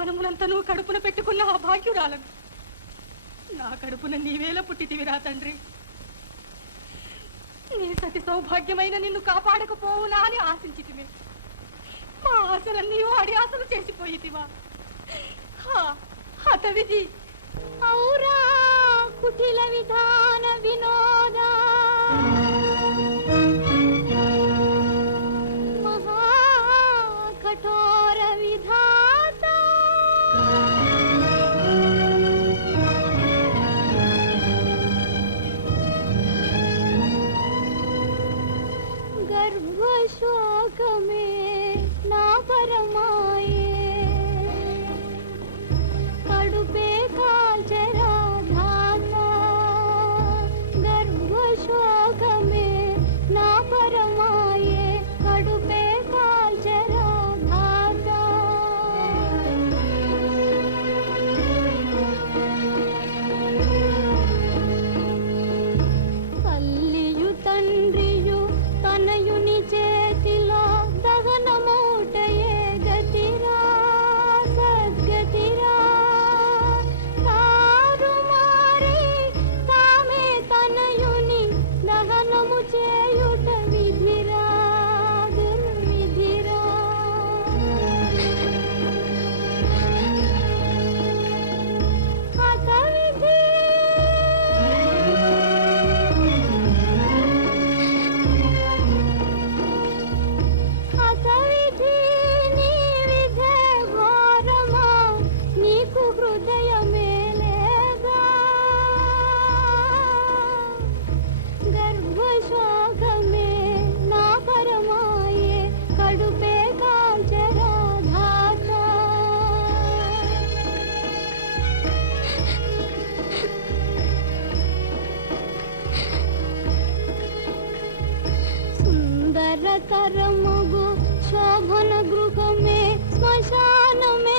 ప్రాణమునంతను కడుపున పెట్టుకున్న ఆ భాగ్యురాలను. నా కడుపున నీవేలా పుట్టితివిరా తండ్రి. నీ సతి సౌభాగ్యమైన నిన్ను కాపాడకపోవునా అని ఆశించితివి మా ఆశలన్నీ వాడి ఆశలు చేసిపోయితివా. హా, ఔరా కుటిల విధాన వినో सर्वशोकमे ना परमा तर मगो शोभन गृह में शमशान में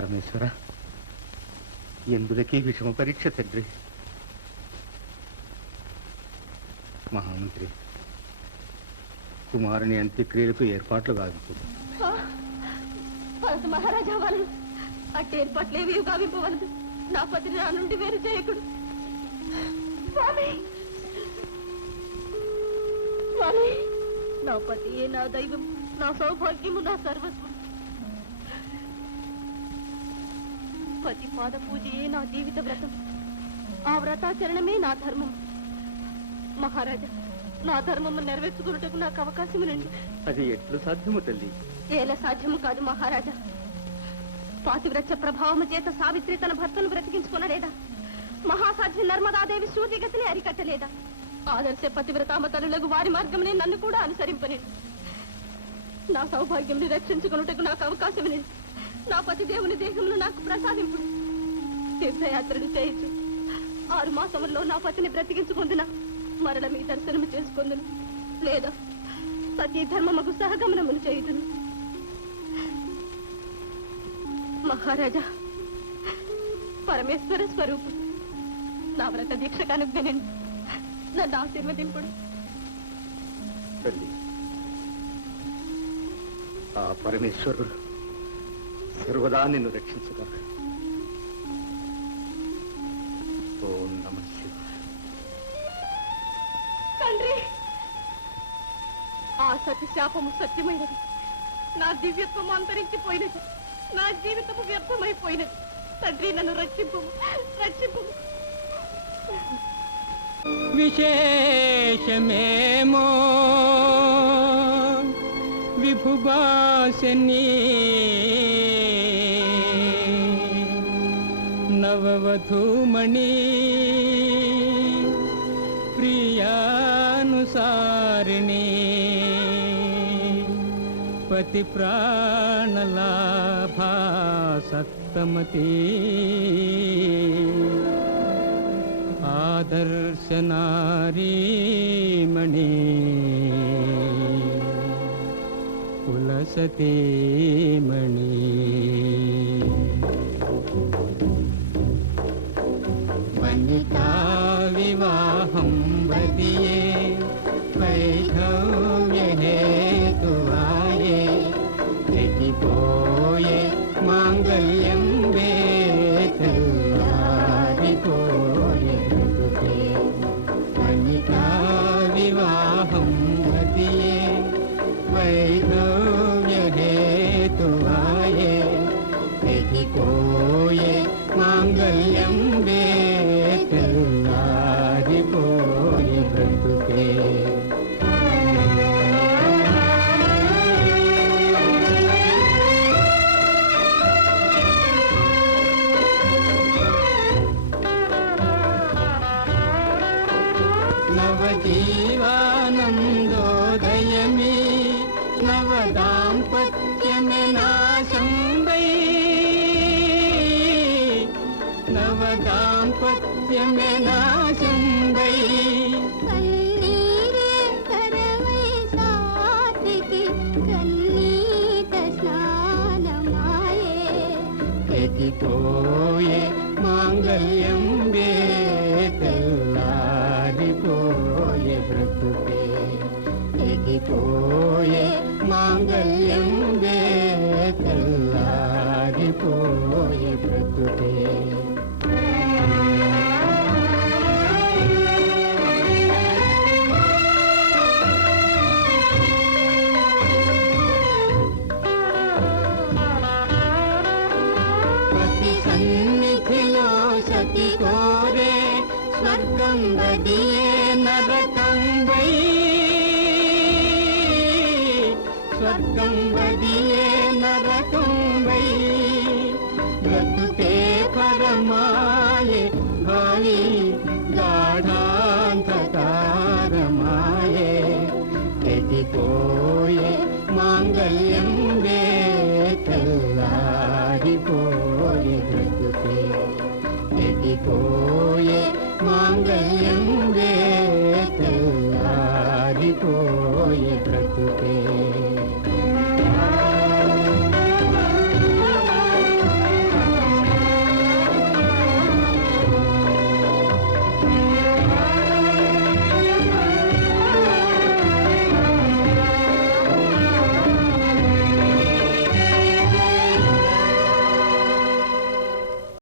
పరమేశ్వర ఎందులకి విషమ పరీక్ష తండ్రి మహామంత్రి కుమారుని అంత్యక్రియలకు ఏర్పాట్లు కాదు మహారాజా వాళ్ళు అట్టి ఏర్పాట్లేవి గావింపవలదు నా పతిని నా నుండి వేరు చేయకుడు స్వామి స్వామి నా పతియే నా దైవం నా సౌభాగ్యము నా సర్వస్వం పతి పాద పూజయే నా జీవిత వ్రతం. ఆ వ్రతాచరణమే నా ధర్మం. మహారాజా నా ధర్మము నెరవేర్చుకున్నటకు నాకు అవకాశం నుండి అది ఎట్లు సాధ్యము తల్లి? ఏల సాధ్యము కాదు మహారాజా. పాతివ్రత్య ప్రభావము చేత సావిత్రి తన భర్తను బ్రతికించుకునలేదా? మహాసాధ్వి నర్మదాదేవి సూర్యగతిని అరికట్టలేదా? ఆదర్శ పతివ్రతామ తల్లులకు వారి మార్గంలో నన్ను కూడా అనుసరింపలేదు. నా సౌభాగ్యం రక్షించుకున్నటకు నాకు అవకాశం లేదు. నా పతి దేవుని దేహమును నాకు ప్రసాదింపు. తీర్థయాత్రలు చేయించు. ఆరు మాసంలో నా పతిని బ్రతికించుకుందున? మరల మీ దర్శనము చేసుకుందును. లేదా సతీ ధర్మముకు సహగమనమును చేయుదును. మహారాజా పరమేశ్వర స్వరూపు నా వ్రత దీక్ష కనుగొనండి నన్ను ఆశీర్వదింపుడు. ఆ పరమేశ్వరుడు సర్వదా నిన్ను రక్షించుగాక ఓం నమ తండ్రి ఆ సతి శాపము సత్యమైనది. నా దివ్యత్వము అంతరించిపోయినది. నా జీవితము వ్యర్థమైపోయినది. తండ్రి నన్ను రక్షింపు రక్షింపు. విశేషమేమో విభుబాసని वधुमणि प्रियानुसारिणी। पतिप्राणलाभासक्तमती। आदर्शनारीमणि। पुलसतीमणि తెగిపోయే మాంగళ్యం నవదాంపత్యమే నాశం వై కన్నీరే కరవై సాటికి కన్నీట స్నానమాయే. తెగిపోయే మాంగళ్యం వేతల్లారిపోయే బ్రతుకే. తెగిపోయే మాంగళ్యం சொர்க்கம் வதியே நரகம்.